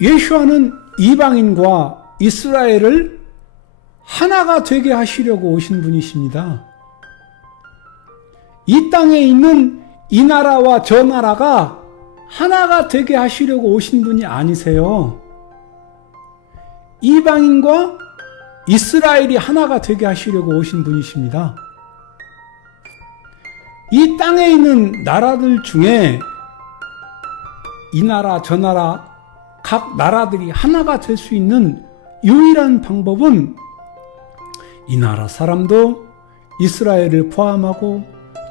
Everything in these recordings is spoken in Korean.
예수와는 이방인과 이스라엘을 하나가 되게 하시려고 오신 분이십니다. 이 땅에 있는 이 나라와 저 나라가 하나가 되게 하시려고 오신 분이 아니세요. 이방인과 이스라엘이 하나가 되게 하시려고 오신 분이십니다. 이 땅에 있는 나라들 중에 이 나라 저 나라 각 나라들이 하나가 될 수 있는 유일한 방법은 이 나라 사람도 이스라엘을 포함하고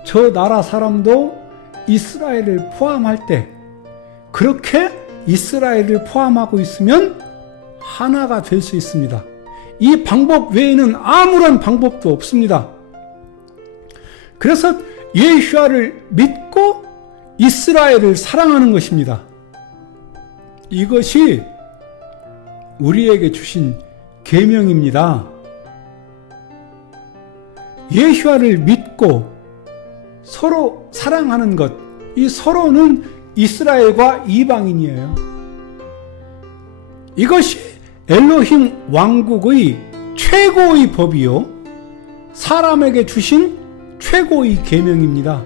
저 나라 사람도 이스라엘을 포함할 때, 그렇게 이스라엘을 포함하고 있으면 하나가 될 수 있습니다. 이 방법 외에는 아무런 방법도 없습니다. 그래서 예수와를 믿고 이스라엘을 사랑하는 것입니다. 이것이 우리에게 주신 계명입니다. 예수와를 믿고 서로 사랑하는 것, 이 서로는 이스라엘과 이방인이에요. 이것이 엘로힘 왕국의 최고의 법이요, 사람에게 주신 최고의 계명입니다.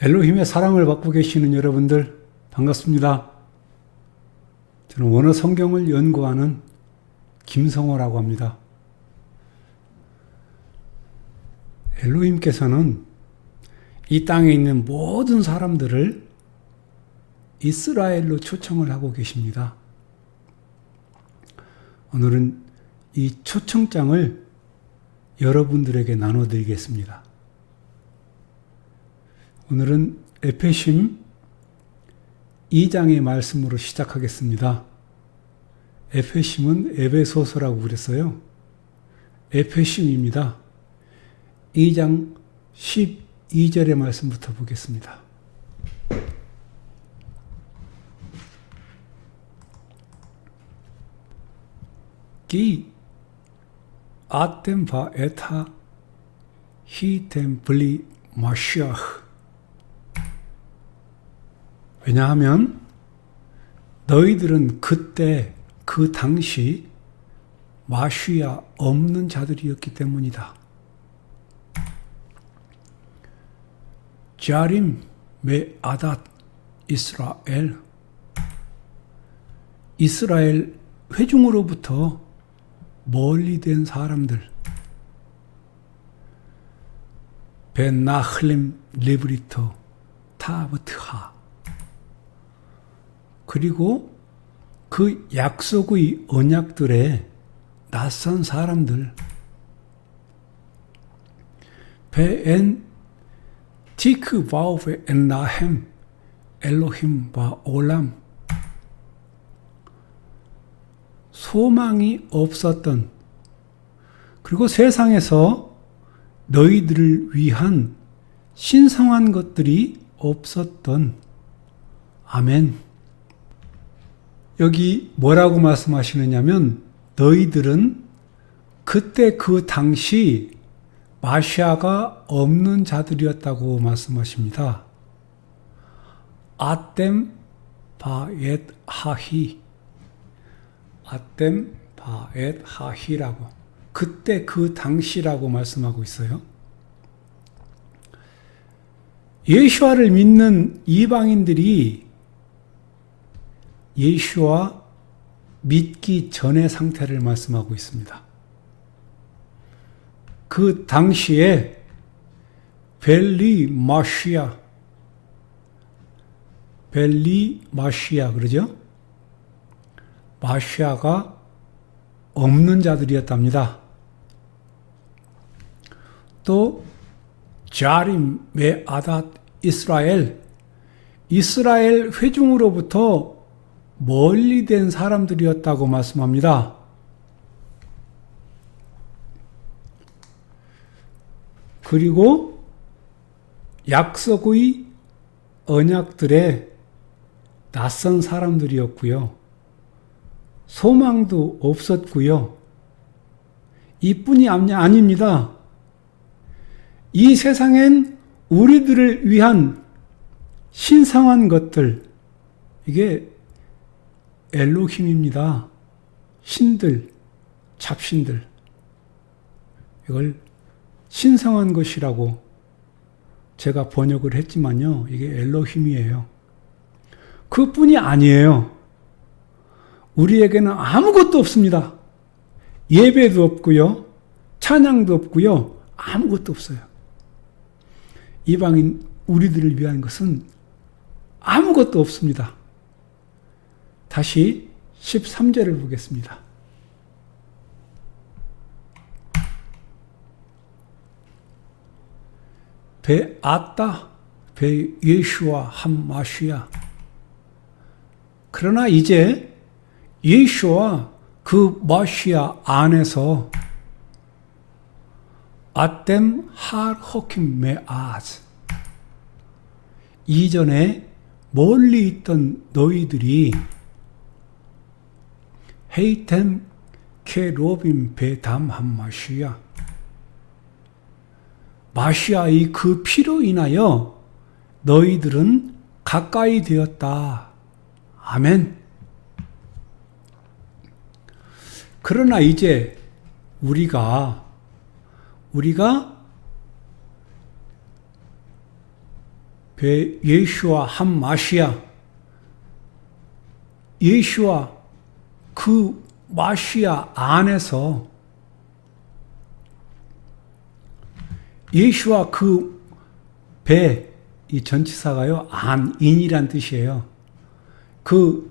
엘로힘의 사랑을 받고 계시는 여러분들 반갑습니다. 저는 원어 성경을 연구하는 김성호라고 합니다. 엘로힘께서는 이 땅에 있는 모든 사람들을 이스라엘로 초청을 하고 계십니다. 오늘은 이 초청장을 여러분들에게 나눠드리겠습니다. 오늘은 에페심 2장의 말씀으로 시작하겠습니다. 에페심은 에베소서라고 그랬어요. 에페심입니다. 2장 12절의 말씀부터 보겠습니다. 기 아템 바 에타 히템 블리 마시아흐. 왜냐하면 너희들은 그때 그 당시 마시아 없는 자들이었기 때문이다. 자림 메 아닷 이스라엘, 이스라엘 회중으로부터 멀리 된 사람들, 벤나흘림 리브리토 타브트하, 그리고 그 약속의 언약들에 낯선 사람들, 베엔 티크 바우베 엔나햄 엘로힘 바 올람, 소망이 없었던, 그리고 세상에서 너희들을 위한 신성한 것들이 없었던. 아멘. 여기 뭐라고 말씀하시느냐면, 너희들은 그때 그 당시 마시아가 없는 자들이었다고 말씀하십니다. 아템 바엣 하히, 아템 바엣 하히라고, 그때 그 당시라고 말씀하고 있어요. 예수와를 믿는 이방인들이 예수와 믿기 전의 상태를 말씀하고 있습니다. 그 당시에 벨리 마시아 그러죠? 마시아가 없는 자들이었답니다. 또 자림 메 아닷 이스라엘, 이스라엘 회중으로부터 멀리 된 사람들이었다고 말씀합니다. 그리고 약속의 언약들의 낯선 사람들이었고요. 소망도 없었고요. 이뿐이 아닙니다. 이 세상엔 우리들을 위한 신성한 것들, 이게 엘로힘입니다. 신들, 잡신들. 이걸 신성한 것이라고 제가 번역을 했지만요. 이게 엘로힘이에요. 그뿐이 아니에요. 우리에게는 아무것도 없습니다. 예배도 없고요. 찬양도 없고요. 아무것도 없어요. 이방인 우리들을 위한 것은 아무것도 없습니다. 다시 13절을 보겠습니다. 베아따 베 예슈아 함마시아. 그러나 이제 예수와 그 마시아 안에서 아템 할 호킴 메아즈, 이전에 멀리 있던 너희들이 헤이템 케로빔 베담 함마시아, 마시아의 그 피로 인하여 너희들은 가까이 되었다. 아멘. 그러나 이제 우리가 예수와 한 마시아, 예수와 그 마시아 안에서, 예수와 그 배, 이 전치사가요, 안인이란 뜻이에요. 그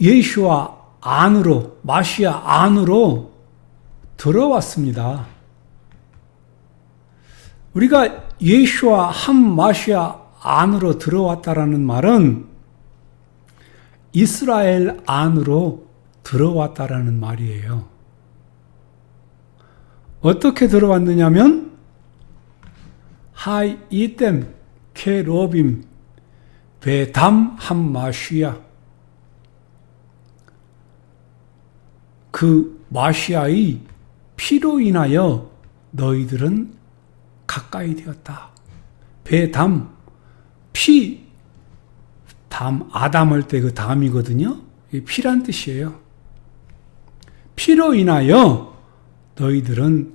예수와 안으로, 마시아 안으로 들어왔습니다. 우리가 예수와 한 마시아 안으로 들어왔다라는 말은 이스라엘 안으로 들어왔다라는 말이에요. 어떻게 들어왔느냐면 하이 이템 케로빔 베담 한 마시아, 그 마시아의 피로 인하여 너희들은 가까이 되었다. 베담, 피, 담, 아담 할 때 그 담이거든요. 피란 뜻이에요. 피로 인하여 너희들은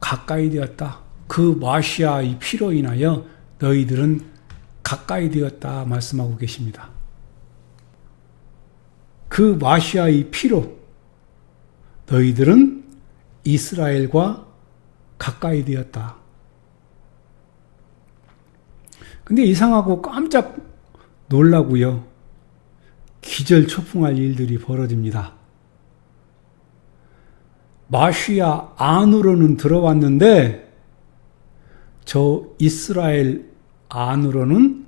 가까이 되었다. 그 마시아의 피로 인하여 너희들은 가까이 되었다 말씀하고 계십니다. 그 마시아의 피로 너희들은 이스라엘과 가까이 되었다. 근데 이상하고 깜짝 놀라고요. 기절초풍할 일들이 벌어집니다. 마시아 안으로는 들어왔는데 저 이스라엘 안으로는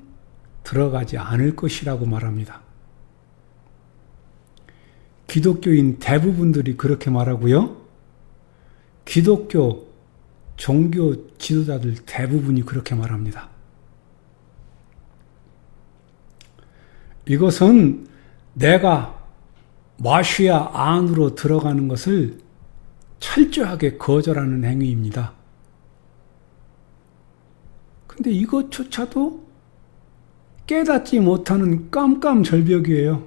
들어가지 않을 것이라고 말합니다. 기독교인 대부분들이 그렇게 말하고요. 기독교 종교 지도자들 대부분이 그렇게 말합니다. 이것은 내가 마시아 안으로 들어가는 것을 철저하게 거절하는 행위입니다. 근데 이것조차도 깨닫지 못하는 깜깜절벽이에요.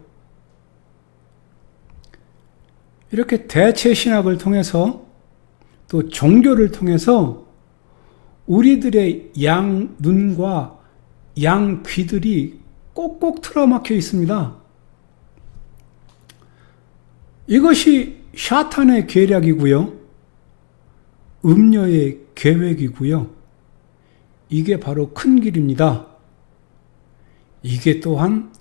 이렇게 대체 신학을 통해서 또 종교를 통해서 우리들의 양 눈과 양 귀들이 꼭꼭 틀어막혀 있습니다. 이것이 샤탄의 계략이고요. 음녀의 계획이고요. 이게 바로 큰 길입니다. 이게 또한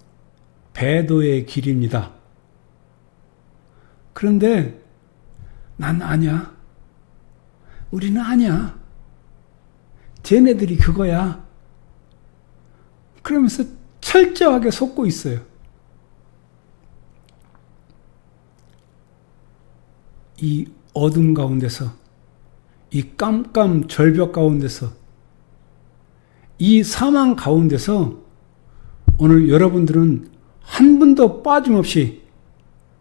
배도의 길입니다. 그런데 난 아니야. 우리는 아니야. 쟤네들이 그거야. 그러면서 철저하게 속고 있어요. 이 어둠 가운데서, 이 깜깜 절벽 가운데서, 이 사망 가운데서 오늘 여러분들은 한 분도 빠짐없이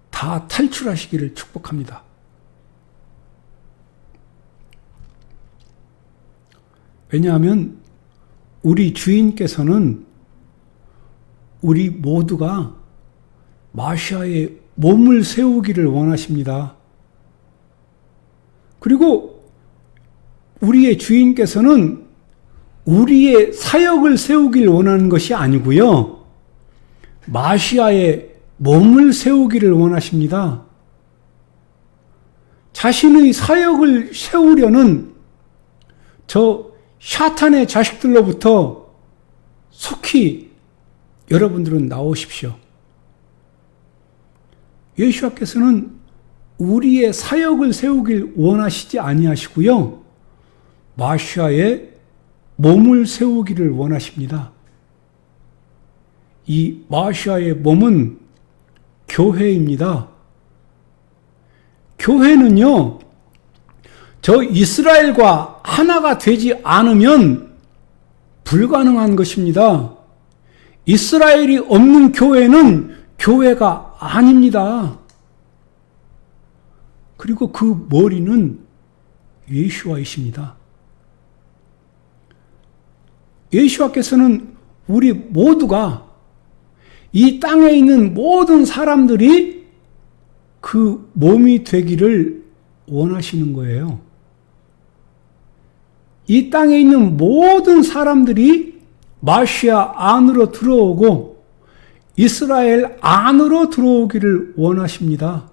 다 탈출하시기를 축복합니다. 왜냐하면 우리 주인께서는 우리 모두가 마시아에 몸을 세우기를 원하십니다. 그리고 우리의 주인께서는 우리의 사역을 세우길 원하는 것이 아니고요. 마시아에 몸을 세우기를 원하십니다. 자신의 사역을 세우려는 저 샤탄의 자식들로부터 속히 여러분들은 나오십시오. 예수께서는 우리의 사역을 세우길 원하시지 아니하시고요. 마시아에 몸을 세우기를 원하십니다. 이 마시아의 몸은 교회입니다. 교회는요, 저 이스라엘과 하나가 되지 않으면 불가능한 것입니다. 이스라엘이 없는 교회는 교회가 아닙니다. 그리고 그 머리는 예수와이십니다. 예수와께서는 우리 모두가 이 땅에 있는 모든 사람들이 그 몸이 되기를 원하시는 거예요. 이 땅에 있는 모든 사람들이 마시아 안으로 들어오고 이스라엘 안으로 들어오기를 원하십니다.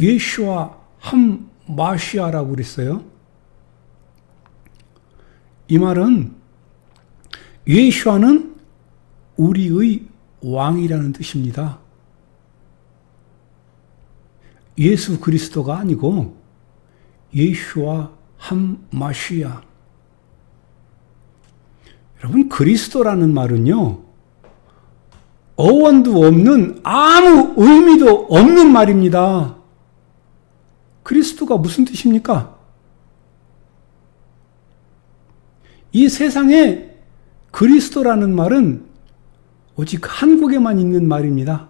예수와 한 마시아라고 그랬어요. 이 말은 예수와는 우리의 왕이라는 뜻입니다. 예수 그리스도가 아니고 예수와 한 마시아. 여러분, 그리스도라는 말은요, 어원도 없는 아무 의미도 없는 말입니다. 그리스도가 무슨 뜻입니까? 이 세상에 그리스도라는 말은 오직 한국에만 있는 말입니다.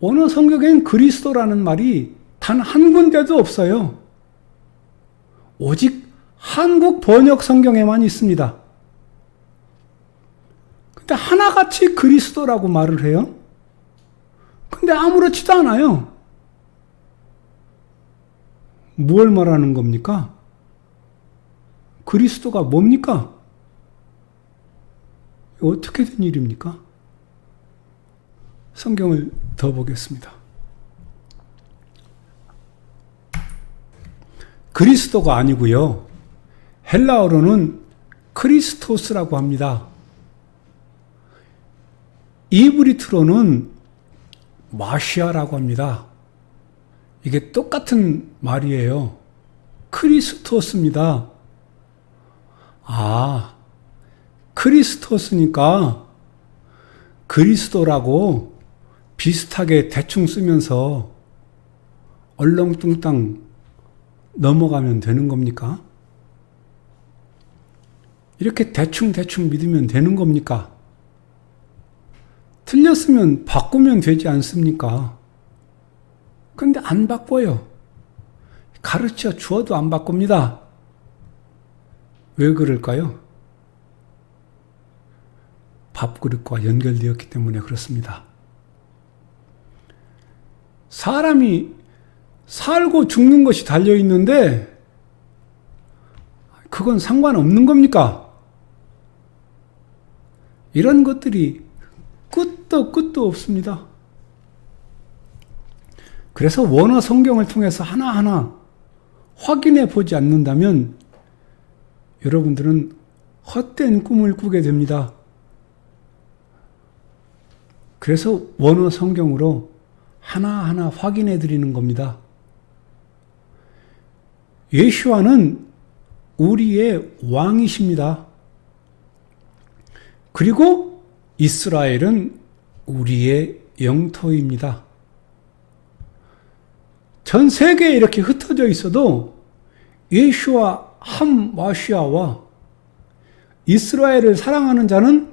어느 성경엔 그리스도라는 말이 단 한 군데도 없어요. 오직 한국 번역 성경에만 있습니다. 근데 하나같이 그리스도라고 말을 해요. 근데 아무렇지도 않아요. 뭘 말하는 겁니까? 그리스도가 뭡니까? 어떻게 된 일입니까? 성경을 더 보겠습니다. 그리스도가 아니고요. 헬라어로는 크리스토스라고 합니다. 이브리트로는 마시아라고 합니다. 이게 똑같은 말이에요. 크리스토스입니다. 아, 크리스토스니까 그리스도라고 비슷하게 대충 쓰면서 얼렁뚱땅 넘어가면 되는 겁니까? 이렇게 대충 믿으면 되는 겁니까? 틀렸으면 바꾸면 되지 않습니까? 근데 안 바꿔요. 가르쳐 주어도 안 바꿉니다. 왜 그럴까요? 밥그릇과 연결되었기 때문에 그렇습니다. 사람이 살고 죽는 것이 달려있는데 그건 상관없는 겁니까? 이런 것들이 끝도 없습니다. 그래서 원어 성경을 통해서 하나하나 확인해 보지 않는다면 여러분들은 헛된 꿈을 꾸게 됩니다. 그래서 원어 성경으로 하나하나 확인해 드리는 겁니다. 예수와는 우리의 왕이십니다. 그리고 이스라엘은 우리의 영토입니다. 전 세계에 이렇게 흩어져 있어도 예수와 한 마시아와 이스라엘을 사랑하는 자는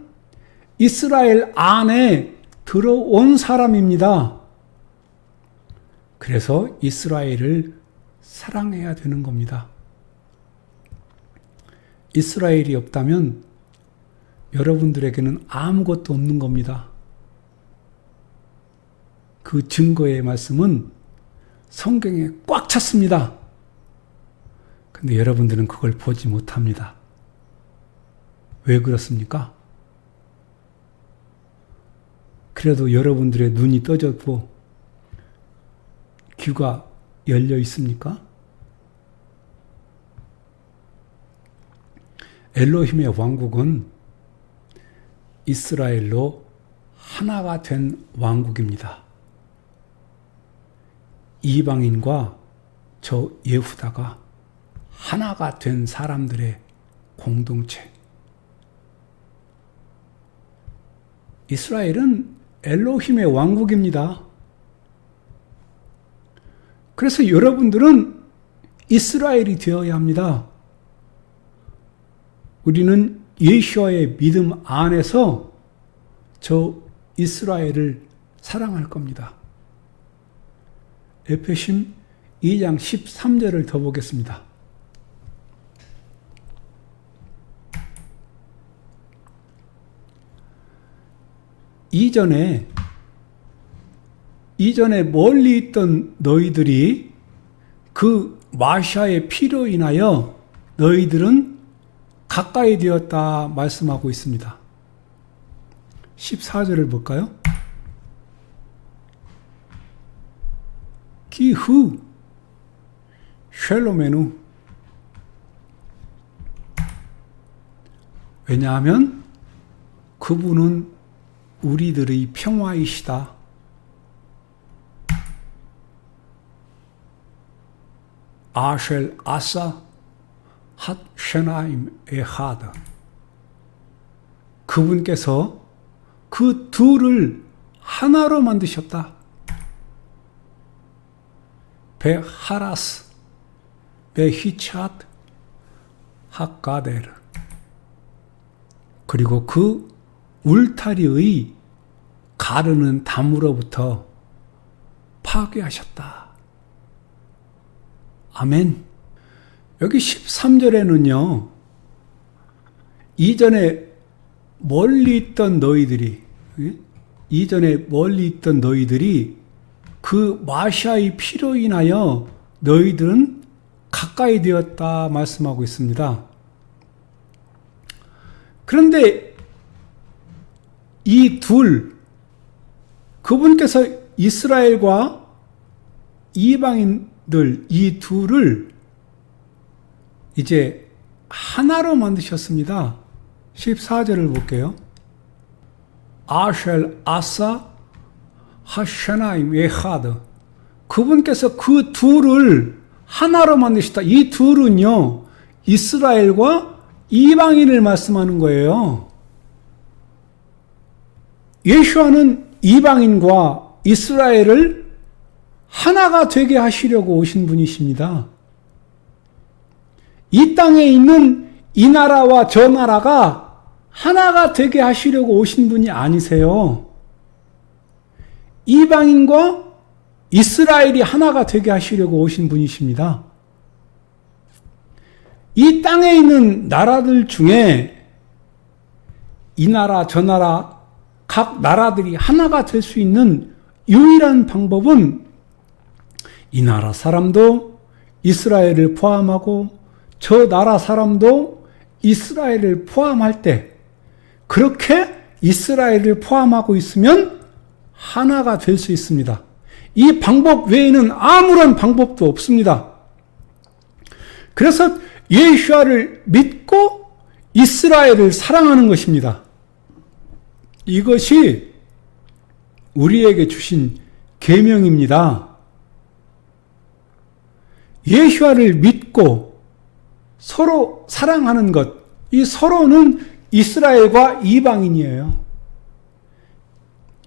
이스라엘 안에 들어온 사람입니다. 그래서 이스라엘을 사랑해야 되는 겁니다. 이스라엘이 없다면 여러분들에게는 아무것도 없는 겁니다. 그 증거의 말씀은 성경에 꽉 찼습니다. 근데 여러분들은 그걸 보지 못합니다. 왜 그렇습니까? 그래도 여러분들의 눈이 떠졌고 귀가 열려 있습니까? 엘로힘의 왕국은 이스라엘로 하나가 된 왕국입니다. 이방인과 저 예후다가 하나가 된 사람들의 공동체. 이스라엘은 엘로힘의 왕국입니다. 그래서 여러분들은 이스라엘이 되어야 합니다. 우리는 예수와의 믿음 안에서 저 이스라엘을 사랑할 겁니다. 에페심 2장 13절을 더 보겠습니다. 이전에 멀리 있던 너희들이 그 마샤의 피로 인하여 너희들은 가까이 되었다 말씀하고 있습니다. 14절을 볼까요? 기후 쉘로메누. 왜냐하면 그분은 우리들의 평화이시다. 아쉘 아사 핫 쉐나임 에하드. 그분께서 그 둘을 하나로 만드셨다. 베하라스 베히차트 하가데르. 그리고 그 울타리의 가르는 담으로부터 파괴하셨다. 아멘. 여기 13절에는요, 이전에 멀리 있던 너희들이 그 마샤의 피로 인하여 너희들은 가까이 되었다 말씀하고 있습니다. 그런데 이 둘, 그분께서 이스라엘과 이방인들 이 둘을 이제 하나로 만드셨습니다. 14절을 볼게요. 아쉘 아사 하샤나임 에하드. 그분께서 그 둘을 하나로 만드셨다. 이 둘은요, 이스라엘과 이방인을 말씀하는 거예요. 예수와는 이방인과 이스라엘을 하나가 되게 하시려고 오신 분이십니다. 이 땅에 있는 이 나라와 저 나라가 하나가 되게 하시려고 오신 분이 아니세요. 이방인과 이스라엘이 하나가 되게 하시려고 오신 분이십니다. 이 땅에 있는 나라들 중에 이 나라 저 나라 각 나라들이 하나가 될 수 있는 유일한 방법은 이 나라 사람도 이스라엘을 포함하고 저 나라 사람도 이스라엘을 포함할 때, 그렇게 이스라엘을 포함하고 있으면 하나가 될 수 있습니다. 이 방법 외에는 아무런 방법도 없습니다. 그래서 예수와를 믿고 이스라엘을 사랑하는 것입니다. 이것이 우리에게 주신 계명입니다. 예수와를 믿고 서로 사랑하는 것, 이 서로는 이스라엘과 이방인이에요.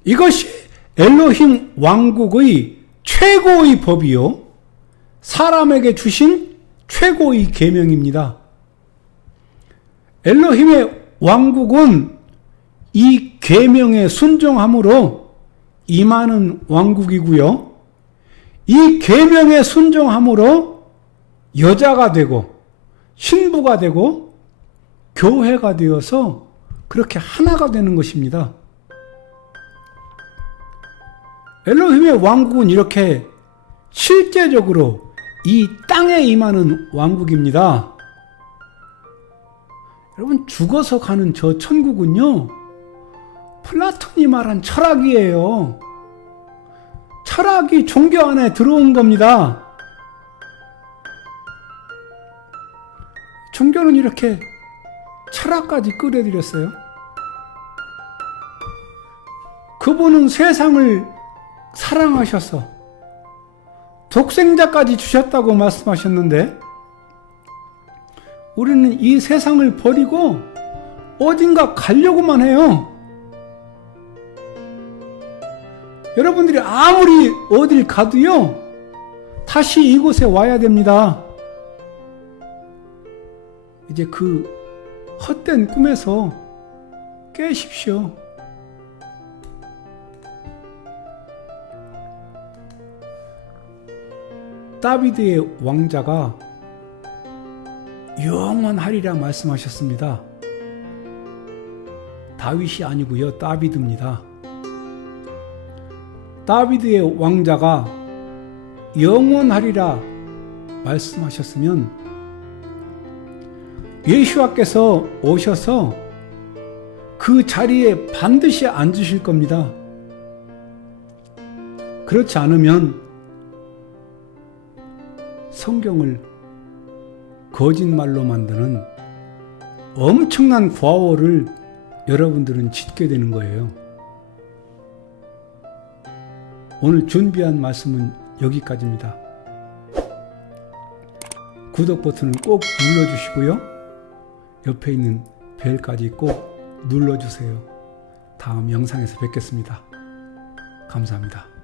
이것이 엘로힘 왕국의 최고의 법이요, 사람에게 주신 최고의 계명입니다. 엘로힘의 왕국은 이 계명에 순종함으로 임하는 왕국이고요. 이 계명에 순종함으로 여자가 되고 신부가 되고 교회가 되어서 그렇게 하나가 되는 것입니다. 엘로힘의 왕국은 이렇게 실제적으로 이 땅에 임하는 왕국입니다. 여러분, 죽어서 가는 저 천국은요, 플라톤이 말한 철학이에요. 철학이 종교 안에 들어온 겁니다. 종교는 이렇게 철학까지 끌어들였어요. 그분은 세상을 사랑하셔서 독생자까지 주셨다고 말씀하셨는데, 우리는 이 세상을 버리고 어딘가 가려고만 해요. 여러분들이 아무리 어딜 가도요, 다시 이곳에 와야 됩니다. 이제 그 헛된 꿈에서 깨십시오. 다비드의 왕자가 영원하리라 말씀하셨습니다. 다윗이 아니고요, 다비드입니다. 다비드의 왕자가 영원하리라 말씀하셨으면 예수와께서 오셔서 그 자리에 반드시 앉으실 겁니다. 그렇지 않으면 성경을 거짓말로 만드는 엄청난 과오를 여러분들은 짓게 되는 거예요. 오늘 준비한 말씀은 여기까지입니다. 구독 버튼을 꼭 눌러주시고요. 옆에 있는 벨까지 꼭 눌러주세요. 다음 영상에서 뵙겠습니다. 감사합니다.